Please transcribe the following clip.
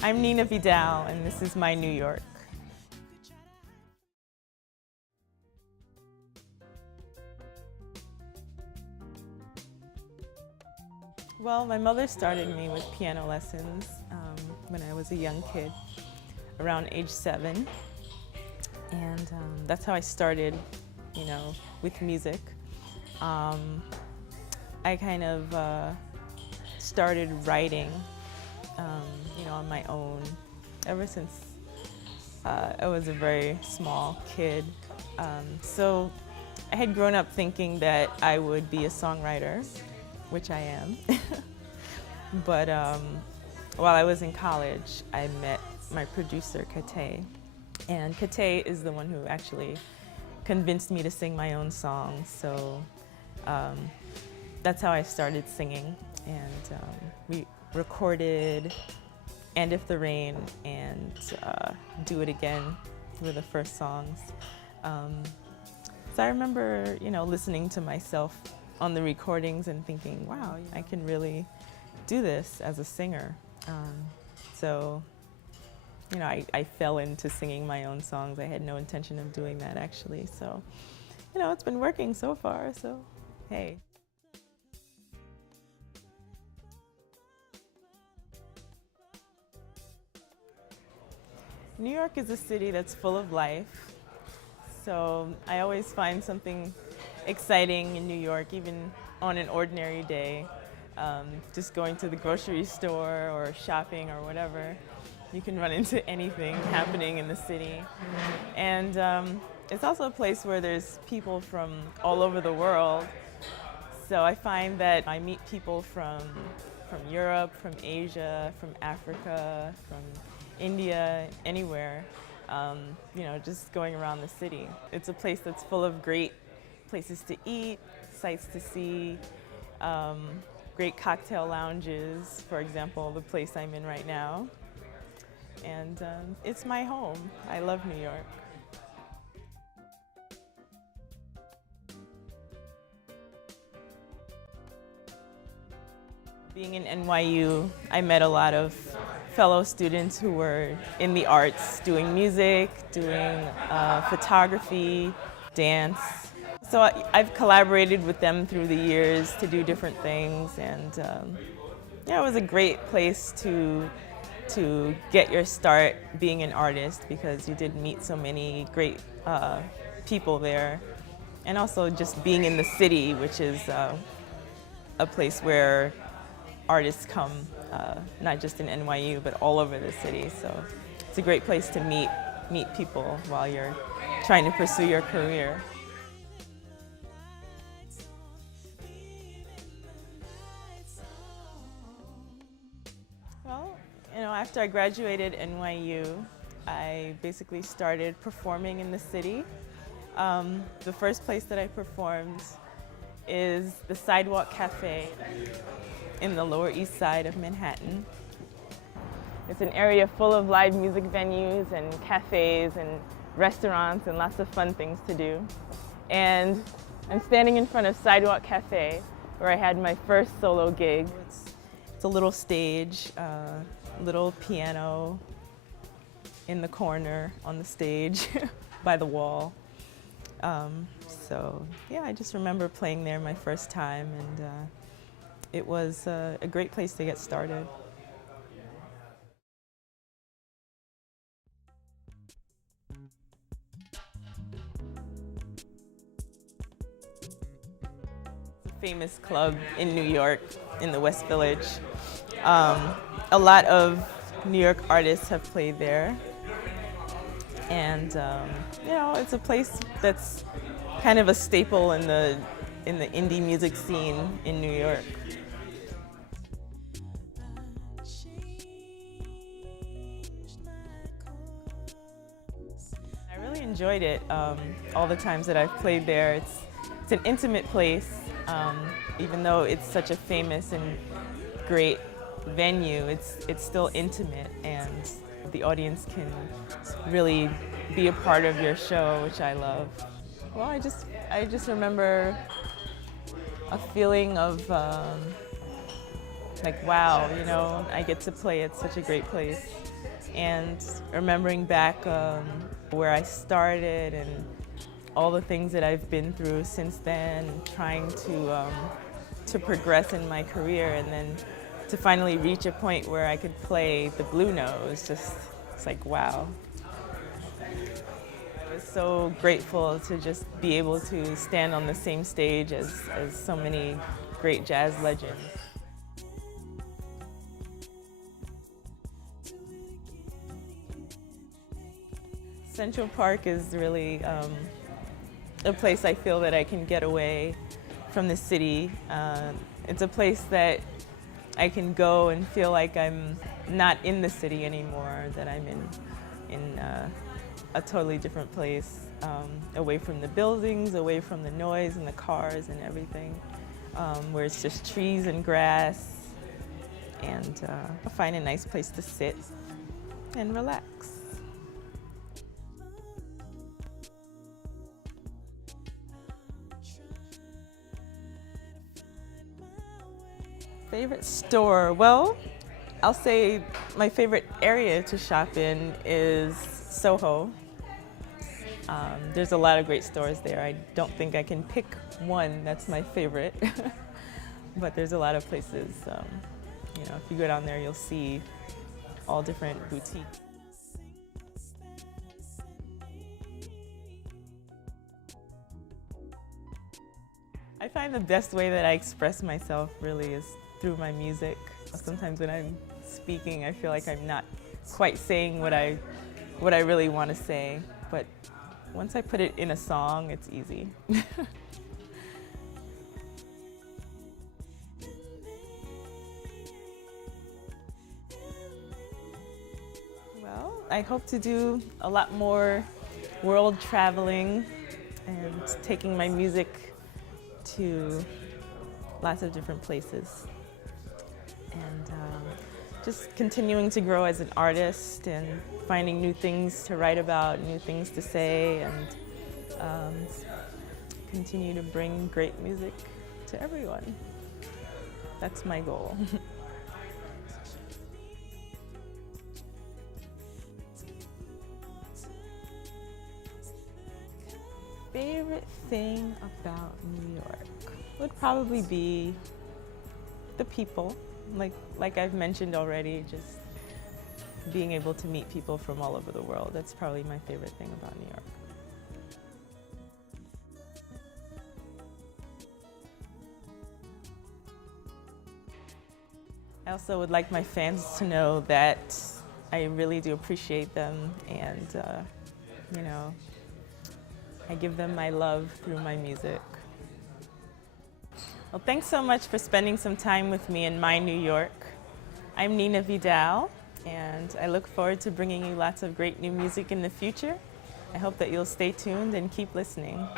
I'm Nina Vidal, and this is my New York. Well, my mother started me with piano lessons when I was a young kid, around age 7. And that's how I started, with music. I kind of started writing, on my own ever since I was a very small kid. So I had grown up thinking that I would be a songwriter, which I am. But while I was in college, I met my producer, Kate. And Kate is the one who actually convinced me to sing my own songs. So that's how I started singing. And we recorded "And If the Rain" and "Do It Again" were the first songs. So I remember, listening to myself on the recordings and thinking, wow, I can really do this as a singer. So I fell into singing my own songs. I had no intention of doing that, actually. So, it's been working so far, so hey. New York is a city that's full of life, so I always find something exciting in New York, even on an ordinary day. Just going to the grocery store or shopping or whatever, you can run into anything happening in the city. And it's also a place where there's people from all over the world. So I find that I meet people from Europe, from Asia, from Africa, from India, anywhere, just going around the city. It's a place that's full of great places to eat, sights to see, great cocktail lounges, for example, the place I'm in right now. And it's my home. I love New York. Being in NYU, I met a lot of fellow students who were in the arts, doing music, doing photography, dance. So I've collaborated with them through the years to do different things, and it was a great place to get your start being an artist, because you did meet so many great people there. And also just being in the city, which is a place where artists come, not just in NYU, but all over the city. So it's a great place to meet people while you're trying to pursue your career. Well, after I graduated NYU, I basically started performing in the city. The first place that I performed is the Sidewalk Cafe in the Lower East Side of Manhattan. It's an area full of live music venues and cafes and restaurants and lots of fun things to do. And I'm standing in front of Sidewalk Cafe, where I had my first solo gig. It's a little stage, little piano in the corner on the stage by the wall. So yeah, I just remember playing there my first time, and it was a great place to get started. It's a famous club in New York, in the West Village. A lot of New York artists have played there. And it's a place that's kind of a staple in the indie music scene in New York. I really enjoyed it. All the times that I've played there, it's an intimate place. Even though it's such a famous and great venue, it's still intimate, and the audience can really be a part of your show, which I love. Well, I just remember a feeling of like, wow, you know, I get to play at such a great place. And remembering back where I started and all the things that I've been through since then, trying to progress in my career, and then to finally reach a point where I could play the Blue Nose, just, it's like, wow. I was so grateful to just be able to stand on the same stage as so many great jazz legends. Central Park is really a place I feel that I can get away from the city. It's a place that I can go and feel like I'm not in the city anymore, that I'm in a totally different place, away from the buildings, away from the noise and the cars and everything, where it's just trees and grass, and find a nice place to sit and relax. Favorite store? Well, I'll say my favorite area to shop in is Soho. There's a lot of great stores there. I don't think I can pick one that's my favorite, but there's a lot of places. You know, if you go down there, you'll see all different boutiques. I find the best way that I express myself really is through my music. Sometimes when I'm speaking, I feel like I'm not quite saying what I really want to say, but once I put it in a song, it's easy. Well, I hope to do a lot more world traveling and taking my music to lots of different places. And just continuing to grow as an artist and finding new things to write about, new things to say, and continue to bring great music to everyone. That's my goal. Favorite thing about New York would probably be the people. Like I've mentioned already, just being able to meet people from all over the world. That's probably my favorite thing about New York. I also would like my fans to know that I really do appreciate them, and you know, I give them my love through my music. Well, thanks so much for spending some time with me in my New York. I'm Nina Vidal, and I look forward to bringing you lots of great new music in the future. I hope that you'll stay tuned and keep listening.